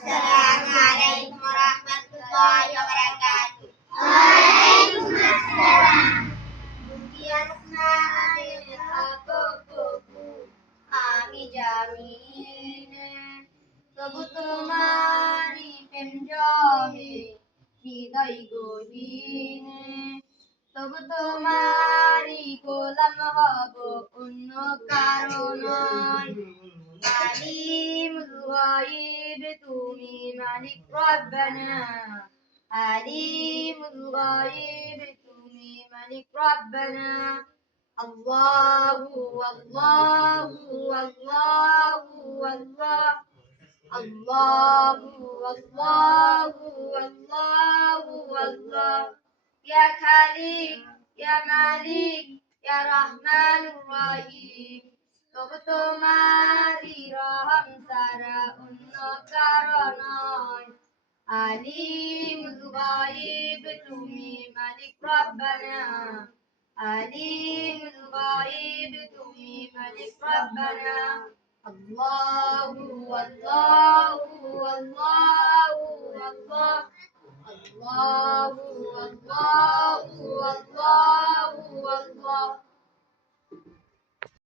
Assalamu alaikum warahmatullahi wabarakatuh. Bukian nae aku আমি জানি তবু তোমারই প্রেম জমে হৃদয় গহীনে তবু তোমারই গোলাম হব অন্য কারো নয় আলিমুল গায়ব তুমি মালিক রব্বানা আলিমুল গায়ব তুমি মালিক রব্বানা আল্লাহু আল্লাহু আল্লাহু আল্লাহ আল্লাহু আল্লাহু আল্লাহু আল্লাহ ইয়া খালিক ইয়া মালিক ইয়া রহমানুর রহিম তবু তোমারই রহম ছাড়া অন্য কারো নয় আলিমুল গায়ব তুমি মালিক রব্বানা আলিমুল গায়ব তুমি মালিক রব্বানা আল্লাহু আল্লাহু আল্লাহু আল্লাহ আল্লাহু আল্লাহু আল্লাহু আল্লাহ